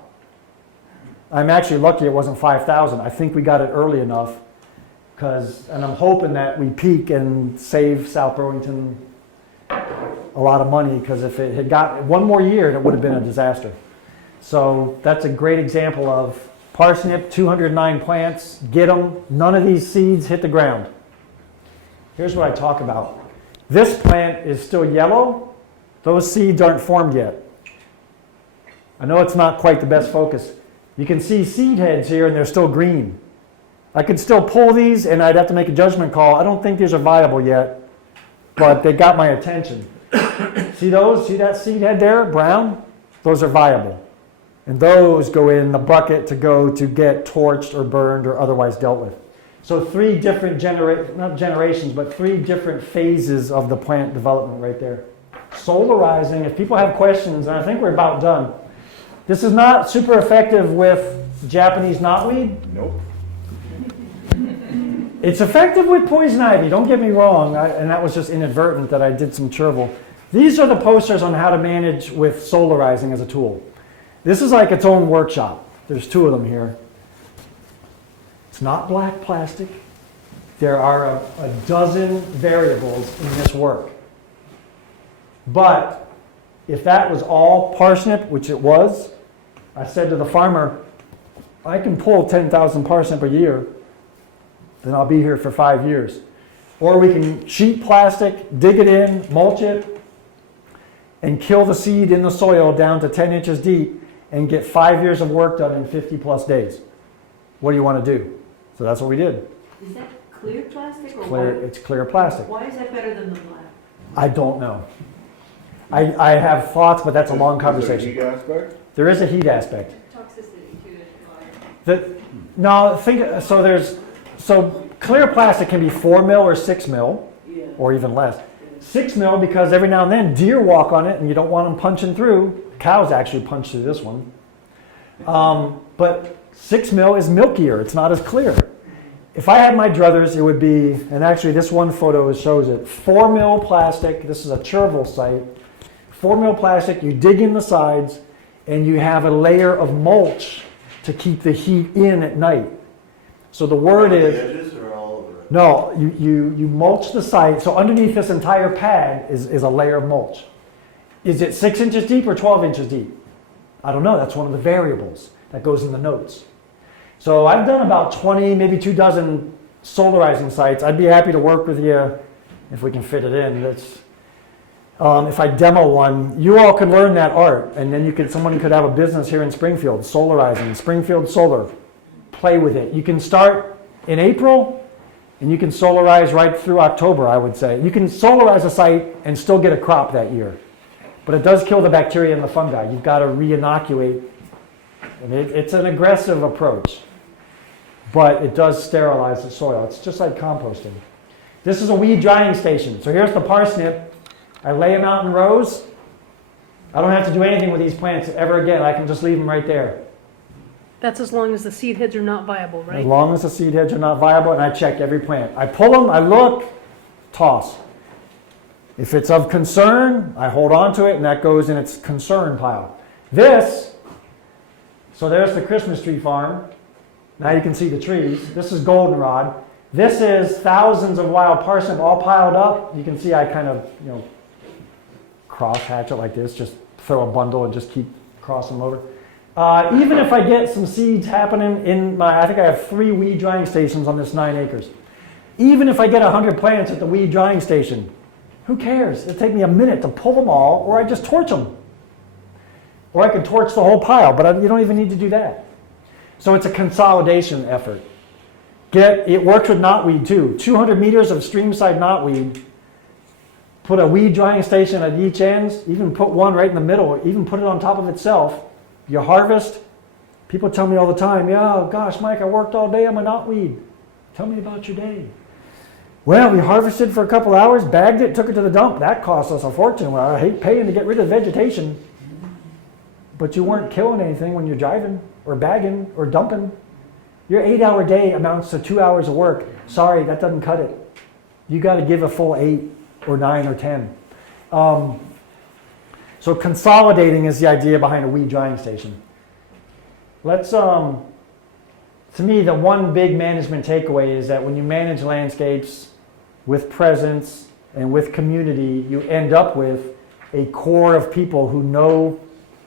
I'm actually lucky it wasn't 5,000. I think we got it early enough, and I'm hoping that we peak and save South Burlington a lot of money, because if it had got one more year, it would have been a disaster. So that's a great example of parsnip, 209 plants, get them. None of these seeds hit the ground. Here's what I talk about. This plant is still yellow. Those seeds aren't formed yet. I know it's not quite the best focus. You can see seed heads here and they're still green. I could still pull these and I'd have to make a judgment call. I don't think these are viable yet, but they got my attention. See those? See that seed head there, brown? Those are viable. And those go in the bucket to get torched or burned or otherwise dealt with. So 3 different not generations, but 3 different phases of the plant development right there. Solarizing, if people have questions, and I think we're about done. This is not super effective with Japanese knotweed. Nope. It's effective with poison ivy, don't get me wrong, and that was just inadvertent that I did some chervil. These are the posters on how to manage with solarizing as a tool. This is like its own workshop. There's 2 of them here. It's not black plastic. There are a dozen variables in this work. But if that was all parsnip, which it was, I said to the farmer, I can pull 10,000 parsnip a year, then I'll be here for 5 years. Or we can sheet plastic, dig it in, mulch it, and kill the seed in the soil down to 10 inches deep and get 5 years of work done in 50 plus days. What do you want to do? So that's what we did. Is that clear plastic or Clear, white? it's clear plastic. Why is that better than the black? I don't know. I have thoughts, but that's a long Is there a conversation. heat aspect? There is a heat aspect. Toxicity too, if you So clear plastic can be 4 mil or 6 mil, Yeah. or even less. 6 mil because every now and then deer walk on it and you don't want them punching through. Cows actually punch through this one. But 6 mil is milkier. It's not as clear. If I had my druthers, it would be, and actually this one photo shows it, 4 mil plastic. This is a chervil site. 4 mil plastic, you dig in the sides and you have a layer of mulch to keep the heat in at night. So the word Around is, the edges or all over it? no, you mulch the site. So underneath this entire pad is a layer of mulch. Is it 6 inches deep or 12 inches deep? I don't know. That's one of the variables that goes in the notes. So I've done about 20, maybe 2 dozen solarizing sites. I'd be happy to work with you if we can fit it in. If I demo one, you all can learn that art, and then someone could have a business here in Springfield, solarizing, Springfield Solar. Play with it. You can start in April, and you can solarize right through October, I would say. You can solarize a site and still get a crop that year. But it does kill the bacteria and the fungi. You've got to re-inoculate. And it's an aggressive approach, but it does sterilize the soil. It's just like composting. This is a weed drying station. So here's the parsnip. I lay them out in rows. I don't have to do anything with these plants ever again. I can just leave them right there. That's as long as the seed heads are not viable, As right? long as the seed heads are not viable, and I check every plant. I pull them, I look, toss. If it's of concern, I hold on to it, and that goes in its concern pile. So there's the Christmas tree farm. Now you can see the trees. This is goldenrod. This is thousands of wild parsnip all piled up. You can see I kind of, cross hatch it like this, just throw a bundle and just keep crossing them over. Even if I get some seeds happening I think I have 3 weed drying stations on this 9 acres. Even if I get 100 plants at the weed drying station, who cares? It'll take me a minute to pull them all, or I just torch them. Or I can torch the whole pile, but you don't even need to do that. So it's a consolidation effort. It works with knotweed too. 200 meters of streamside knotweed. Put a weed drying station at each end, even put one right in the middle, even put it on top of itself. You harvest. People tell me all the time, yeah, gosh, Mike, I worked all day on my knotweed. Tell me about your day. Well, we harvested for a couple hours, bagged it, took it to the dump. That cost us a fortune. Well, I hate paying to get rid of vegetation. But you weren't killing anything when you're driving or bagging or dumping. Your 8-hour day amounts to 2 hours of work. Sorry, that doesn't cut it. You got to give a full 8 or 9 or 10. So consolidating is the idea behind a weed drying station. To me, the one big management takeaway is that when you manage landscapes with presence and with community, you end up with a core of people who know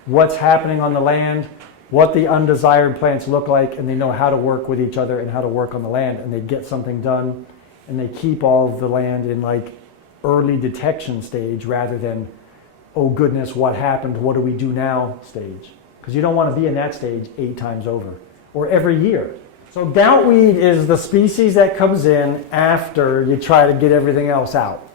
what's happening on the land, what the undesired plants look like, and they know how to work with each other and how to work on the land, and they get something done, and they keep all of the land in like early detection stage rather than, oh goodness, what happened, what do we do now stage. Because you don't want to be in that stage 8 times over, or every year. So goutweed is the species that comes in after you try to get everything else out.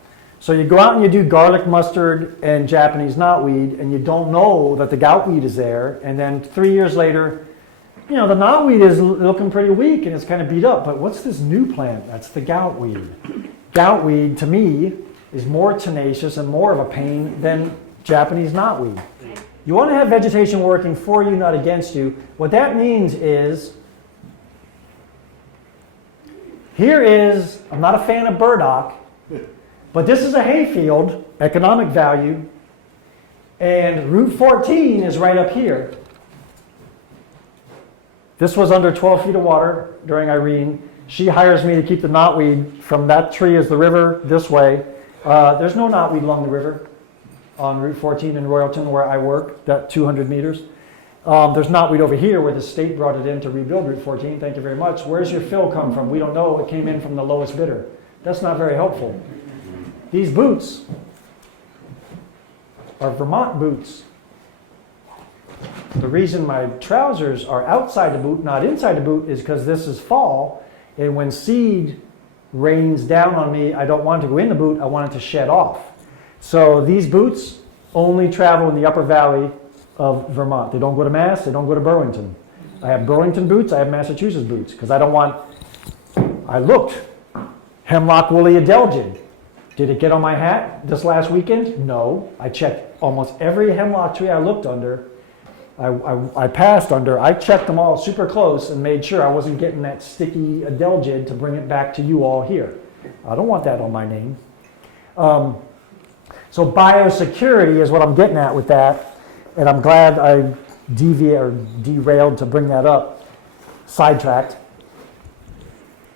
So you go out and you do garlic mustard and Japanese knotweed, and you don't know that the goutweed is there, and then 3 years later, the knotweed is looking pretty weak and it's kind of beat up, but what's this new plant? That's the goutweed. Goutweed, to me, is more tenacious and more of a pain than Japanese knotweed. You want to have vegetation working for you, not against you. What that means is Here is, I'm not a fan of burdock, but this is a hayfield, economic value, and Route 14 is right up here. This was under 12 feet of water during Irene. She hires me to keep the knotweed from that tree is the river this way. There's no knotweed along the river on Route 14 in Royalton where I work, that 200 meters. There's knotweed over here where the state brought it in to rebuild Route 14. Thank you very much. Where's your fill come from? We don't know. It came in from the lowest bidder. That's not very helpful. These boots are Vermont boots. The reason my trousers are outside the boot, not inside the boot, is because this is fall, and when seed rains down on me, I don't want it to go in the boot, I want it to shed off. So these boots only travel in the upper valley of Vermont. They don't go to Mass, they don't go to Burlington. I have Burlington boots, I have Massachusetts boots, because I don't want, I looked, hemlock woolly adelgid. Did it get on my hat this last weekend? No. I checked almost every hemlock tree I looked under. I passed under. I checked them all super close and made sure I wasn't getting that sticky adelgid to bring it back to you all here. I don't want that on my name. So biosecurity is what I'm getting at with that, and I'm glad I derailed to bring that up, sidetracked.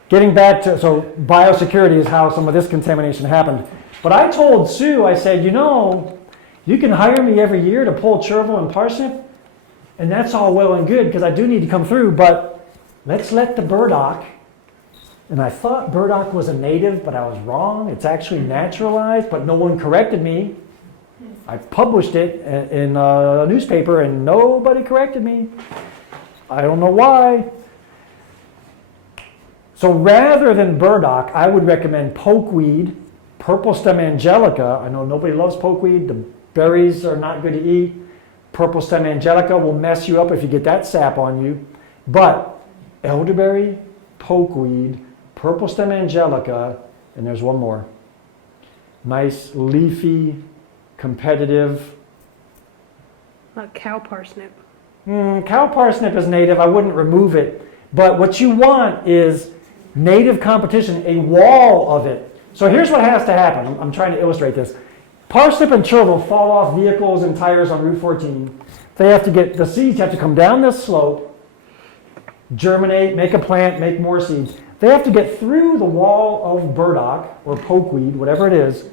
Getting back to, so biosecurity is how some of this contamination happened. But I told Sue, I said, you know, you can hire me every year to pull chervil and parsnip, and that's all well and good because I do need to come through, but let's let the burdock, and I thought burdock was a native, but I was wrong. It's actually naturalized, but no one corrected me. I published it in a newspaper and nobody corrected me. I don't know why. So rather than burdock, I would recommend pokeweed, purple stem angelica. I know nobody loves pokeweed. The berries are not good to eat. Purple stem angelica will mess you up if you get that sap on you. But elderberry, pokeweed, purple stem angelica, and there's one more. Nice, leafy, competitive. Cow parsnip. Cow parsnip is native. I wouldn't remove it. But what you want is native competition, a wall of it. So here's what has to happen. I'm trying to illustrate this. Parsnip and chervil fall off vehicles and tires on Route 14. They have to get, the seeds have to come down this slope, germinate, make a plant, make more seeds. They have to get through the wall of burdock or pokeweed, whatever it is.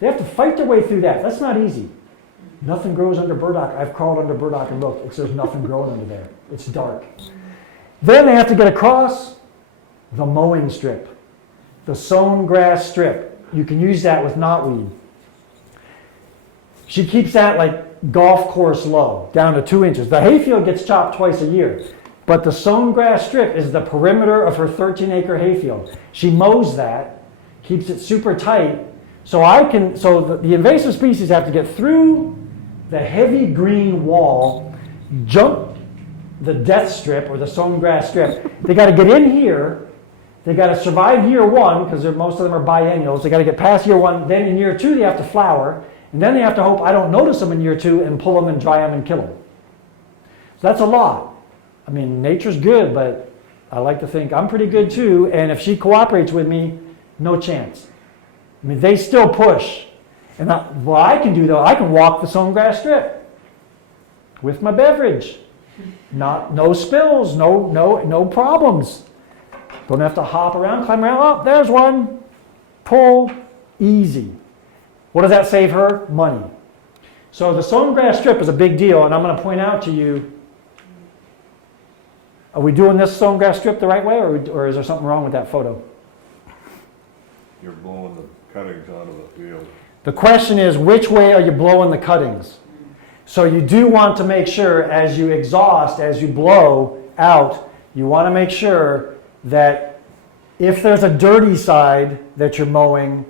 They have to fight their way through that. That's not easy. Nothing grows under burdock. I've crawled under burdock and looked. There's nothing growing under there. It's dark. Then they have to get across the mowing strip, the sown grass strip. You can use that with knotweed. She keeps that like golf course low, down to 2 inches. The hayfield gets chopped twice a year, but the sown grass strip is the perimeter of her 13-acre hayfield. She mows that, keeps it super tight, so the invasive species have to get through the heavy green wall, jump the death strip or the sown grass strip. They got to get in here. They got to survive year one because most of them are biennials. They got to get past year one. Then in year two, they have to flower. And then they have to hope I don't notice them in year two and pull them and dry them and kill them. So that's a lot. I mean, nature's good, but I like to think I'm pretty good too. And if she cooperates with me, no chance. I mean, they still push. And what I can do though, I can walk the sown grass strip with my beverage. No spills, no problems. Don't have to hop around, climb around. Oh, there's one. Pull, easy. What does that save her? Money. So the sown grass strip is a big deal, and I'm going to point out to you, are we doing this sown grass strip the right way, or is there something wrong with that photo? You're blowing the cuttings out of the field. The question is, which way are you blowing the cuttings? So you do want to make sure as you exhaust, as you blow out, you want to make sure that if there's a dirty side that you're mowing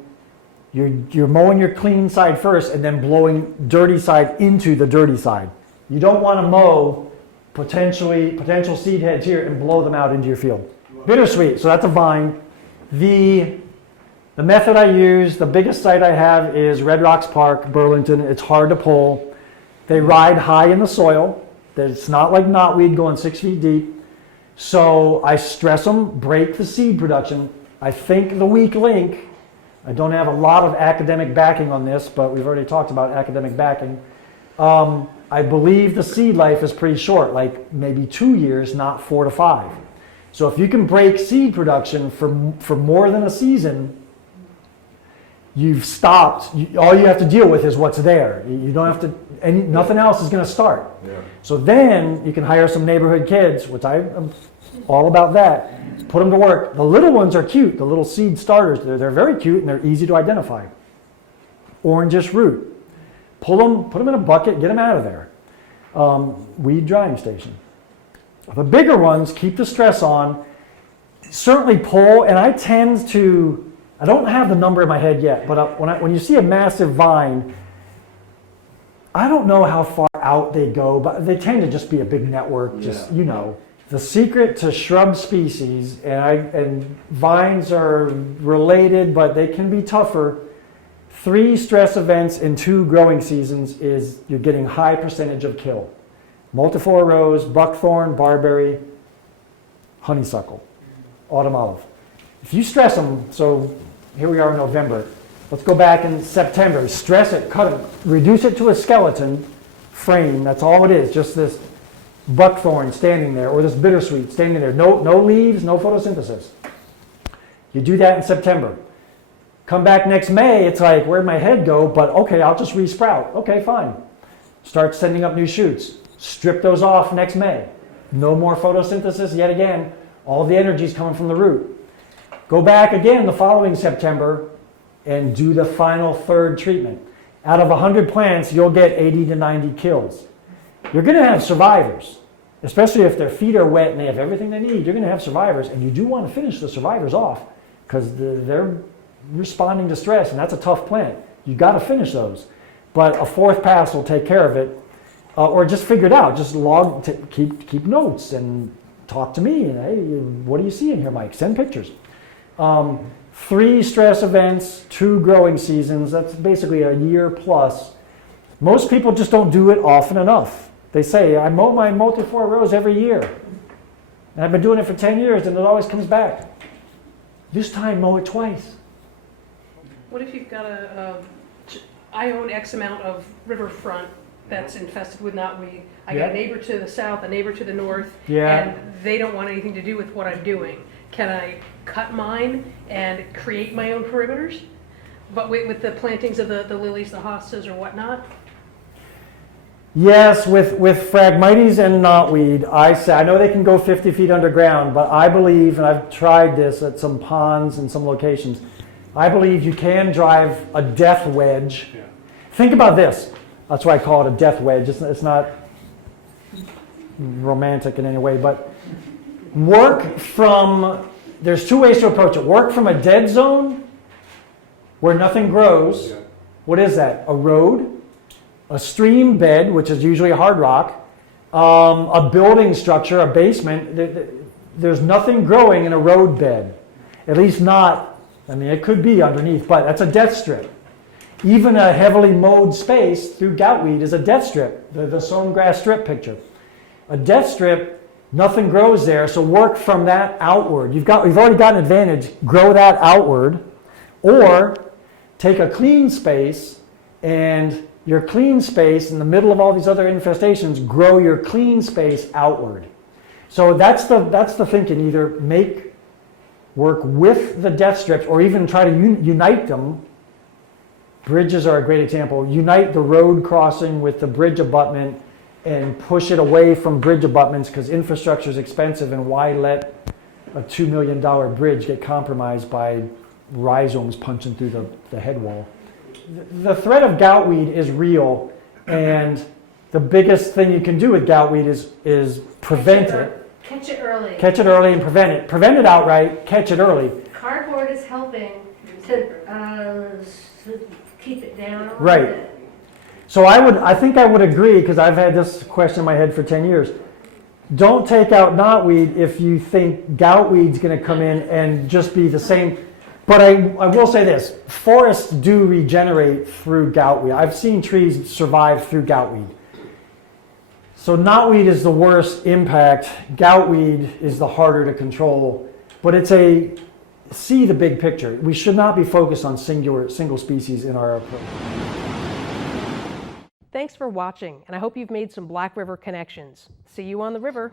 your clean side first and then blowing dirty side into the dirty side. You don't want to mow potential seed heads here and blow them out into your field. Bittersweet, so that's a vine. The method I use, the biggest site I have is Red Rocks Park, Burlington. It's hard to pull. They ride high in the soil. It's not like knotweed going 6 feet deep. So I stress them, break the seed production. I think the weak link, I don't have a lot of academic backing on this, but we've already talked about academic backing. I believe the seed life is pretty short, like maybe 2 years, not 4 to 5. So if you can break seed production for more than a season, you've stopped. All you have to deal with is what's there. You don't have to, nothing else is going to start. Yeah. So then you can hire some neighborhood kids, which I am all about that. Put them to work. The little ones are cute. The little seed starters, they're very cute and they're easy to identify. Orangish root. Pull them, put them in a bucket, get them out of there. Weed drying station. The bigger ones, keep the stress on. Certainly pull, and I tend to, I don't have the number in my head yet, but when you see a massive vine, I don't know how far out they go, but they tend to just be a big network, just, you know. The secret to shrub species, and vines are related, but they can be tougher. 3 stress events in 2 growing seasons is you're getting high percentage of kill. Multiflora rose, buckthorn, barberry, honeysuckle, autumn olive. If you stress them, so here we are in November, let's go back in September, stress it, cut it, reduce it to a skeleton frame, that's all it is, just this buckthorn standing there, or this bittersweet standing there, no leaves, no photosynthesis. You do that in September. Come back next May, it's like, where'd my head go? But okay, I'll just resprout. Okay, fine. Start sending up new shoots. Strip those off next May. No more photosynthesis yet again. All the energy is coming from the root. Go back again the following September and do the final 3rd treatment. Out of 100 plants, you'll get 80 to 90 kills. You're going to have survivors, especially if their feet are wet and they have everything they need. You're going to have survivors, and you do want to finish the survivors off because they're responding to stress, and that's a tough plant. You got to finish those. But a 4th pass will take care of it, or just figure it out. Just keep notes and talk to me. And hey, what do you see in here, Mike? Send pictures. 3 stress events, 2 growing seasons. That's basically a year plus. Most people just don't do it often enough. They say, I mow my multiflora rose every year. And I've been doing it for 10 years and it always comes back. This time, mow it twice. What if you've got I own X amount of riverfront that's infested with knotweed. I got a neighbor to the south, a neighbor to the north, and they don't want anything to do with what I'm doing. Can I cut mine and create my own perimeters? But with the plantings of the lilies, the hostas, or whatnot? Yes, with Phragmites and knotweed, I know they can go 50 feet underground, but I believe, and I've tried this at some ponds and some locations, I believe you can drive a death wedge. Yeah. Think about this. That's why I call it a death wedge. It's not romantic in any way, but there's 2 ways to approach it. Work from a dead zone where nothing grows. Yeah. What is that? A road, a stream bed, which is usually a hard rock, a building structure, a basement. There's nothing growing in a road bed. At least not, it could be underneath, but that's a death strip. Even a heavily mowed space through goutweed is a death strip, the sown grass strip picture. A death strip, nothing grows there, so work from that outward. You've already got an advantage, grow that outward, or take a clean space, and your clean space in the middle of all these other infestations, grow your clean space outward. So that's the thinking, either work with the death strips, or even try to unite them. Bridges are a great example. Unite the road crossing with the bridge abutment and push it away from bridge abutments, because infrastructure is expensive, and why let a $2 million bridge get compromised by rhizomes punching through the head wall. The threat of goutweed is real, and the biggest thing you can do with goutweed is prevent it. Catch it early. Catch it early and prevent it. Prevent it outright, catch it early. Cardboard is helping to keep it down. Right. So I think I would agree, because I've had this question in my head for 10 years. Don't take out knotweed if you think goutweed's going to come in and just be the same. But I will say this, forests do regenerate through goutweed. I've seen trees survive through goutweed. So knotweed is the worst impact. Goutweed is the harder to control. But see the big picture. We should not be focused on single species in our approach. Thanks for watching, and I hope you've made some Black River connections. See you on the river.